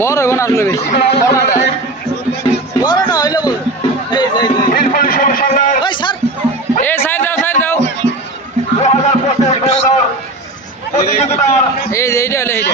বড় হইব না আসলে বেশি বড় না হইলে বড় এই স্যার এই সাইড দাও এই যে এইটা হলো এইটা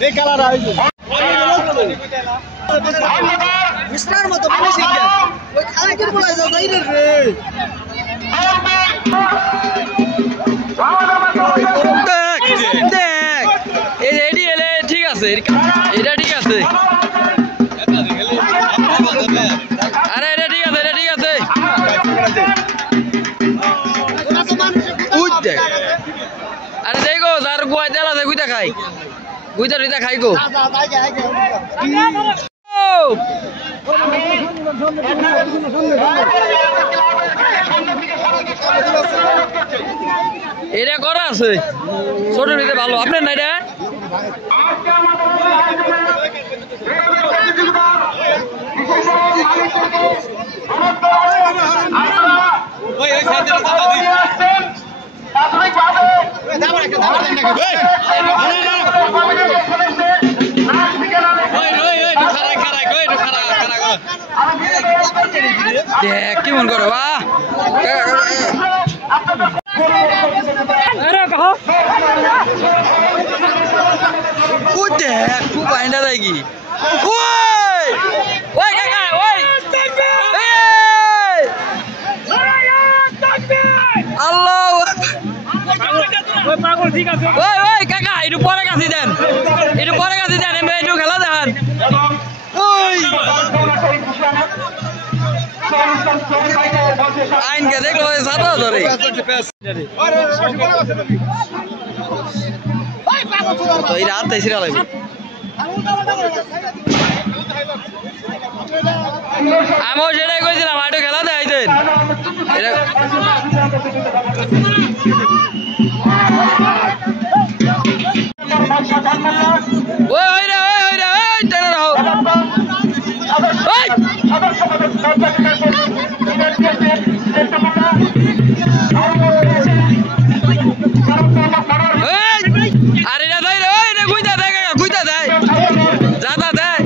এই কালার আইছে মিস্টার মতো মানুষ ইয়া ওই খালা কি বলাই যাও যাই রে দেখ এই রেডি এলে ঠিক আছে এটা ঠিক আছে আরে এটা ঠিক আছে আরে দেখো যার গুয়া তেল আছে গুইটা খাই গুইটা খাই গো এটা করা আছে ছোট নিতে ভালো আপনার না এটা কি মন করো বা খুব পাইনা যায় কি কাকা একটু পরে কাছি দেন একটু খেলা দেখান আইনকে দেখলো সাদা ধরে তো এই রাত তাই লাগবে আমিও সেটাই কইছিলাম একটু খেলা দেখাইতেন ওই রে টেনে রাখো আরে না দেয় রে গুইতা দেয় জাদা দেয়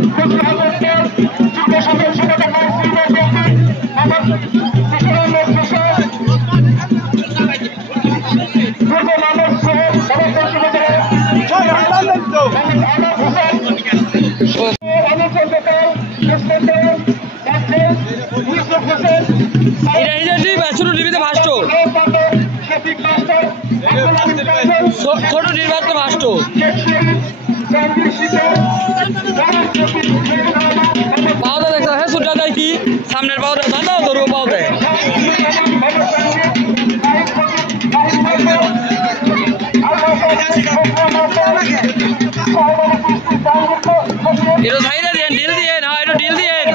ছোট টিভিতে ভাসতো ছোট টিভিতে ভাসতো পাওয়া দেখো হ্যাঁ ছোটা দেয় কি সামনের পাওয়া দেয় দাদাও ধরবো পাওয়া দেয় এটা সাইডে দেন ডিল দিয়েন হ্যাঁ এটা ডিল দিয়েন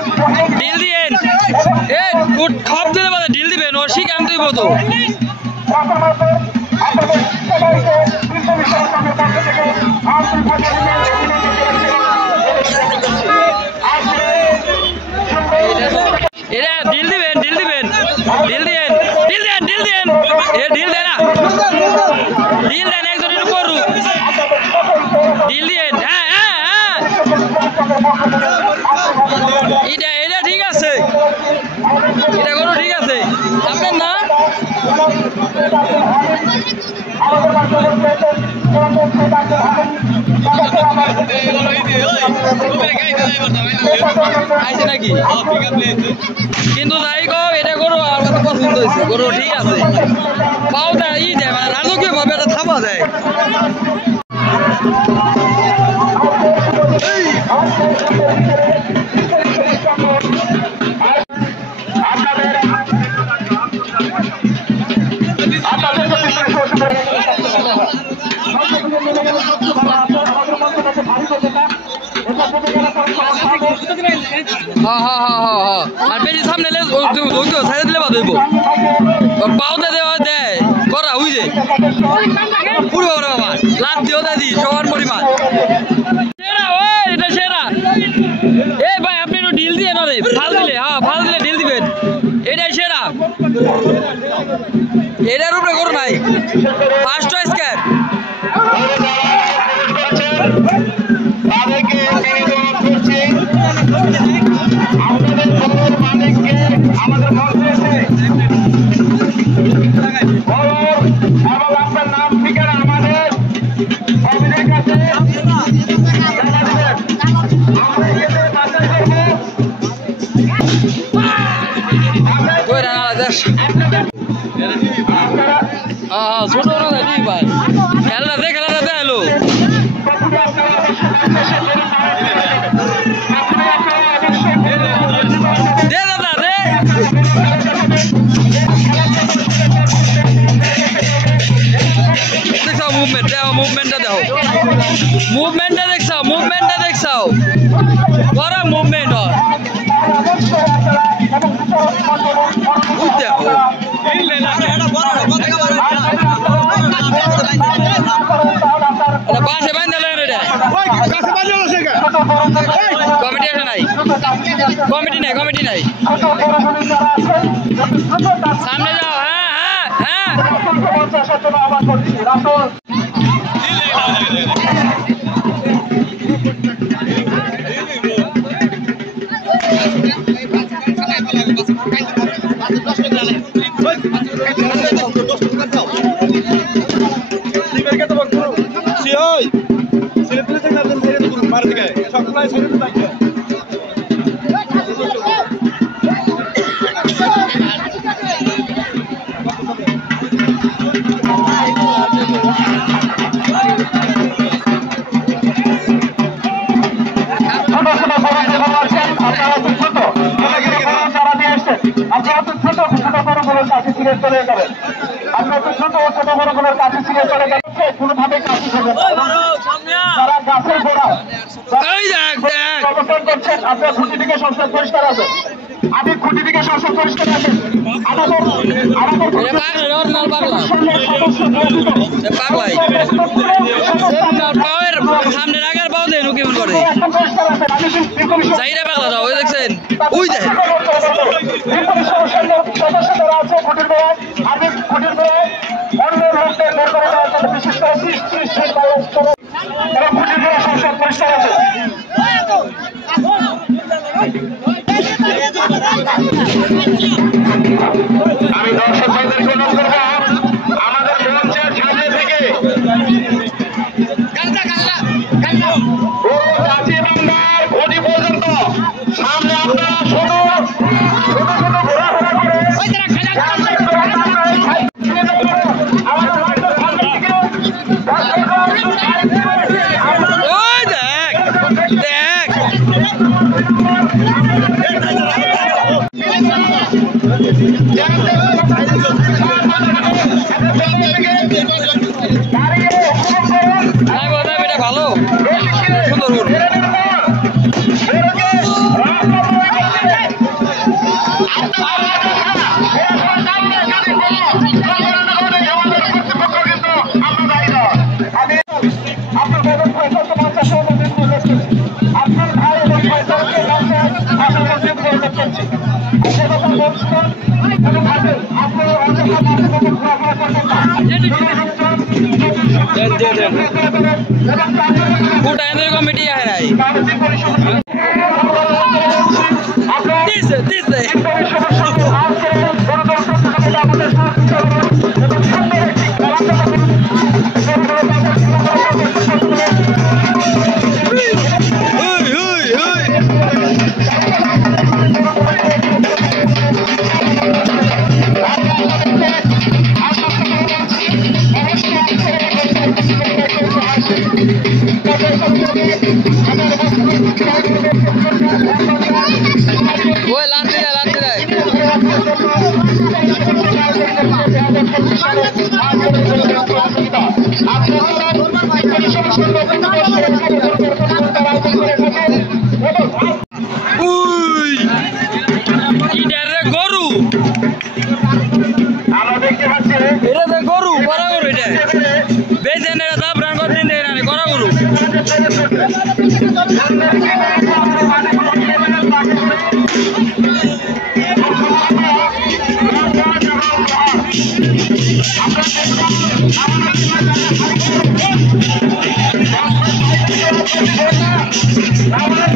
এ গুড খাপ দিলে বলে ডিল দিবেন ও শিখান তুই বতো এটা ডিল দিবেন এ ডিল দেন না ডিল দেন একজন একটু করু ডিল দিয়েন হ্যাঁ এটা ঠিক আছে এটা করো ঠিক আছে আপনার না নাকি কিন্তু যাই গো এটা করো আমার পছন্দ হয়েছে করো ঠিক আছে পাওটা দেয় মানে রাজকীয় ভাবে এটা থামা দেয় আর বেশি সামনে সাইডে দিলে বাদ হইব পাওতে দেওয়া দেয় করা হইছে পুরো বাবা লাভ দিও দাদি সমান পরিমাণ এটা সেরা এই ভাই আপনি একটু ডিল দিয়ে না রে ফাল দিলে ডিল দিবেন এটাই সেরা এটার উপরে করো নাই ফার্স্ট স্ক্যান গোলকিপার খেলাটা দে হ্যালো দে দাদা দে দেখছো মুভমেন্টটা দেখো মুভমেন্টটা দেখছো বড় মুভমেন্ট দেখো পাশে বান্ধলেন এটা কমিটি আছে নাই কমিটি নাই সামনে যাও হ্যাঁ কোনোভাবে গাছের গোড়া আপনার খুঁটিটিকে সংসদ পরিষ্কার আছে আমি খুঁটিটিকে সংসদ পরিষ্কার আছেন সামনে রাগার পাও দেন ও কেমন করে চাইরা পাগলা দাও ওই দেখছেন ওই দেখেন সদস্য যারা আছে খুঁটির বেড়ায় আমি খুঁটির বেড়ায় অন্য লোকদের বের করে দেওয়ার জন্য বিশেষ করে 30 এবং খুঁটির বেড়া সংসদ পরিষ্কার আছে আমি দর্শক ভাইদেরকে অনুরোধ করবো আমাদের মঞ্চের সামনে থেকে ঘটি পর্যন্ত সামনে আপনারা ছোট ঘোরাফেরা করে ভালো সুন্দর कमिटी है नहीं গরু বড় গরু এটা বেজেন এর দাম রান করে দিন দেন না গরু গরু আমরা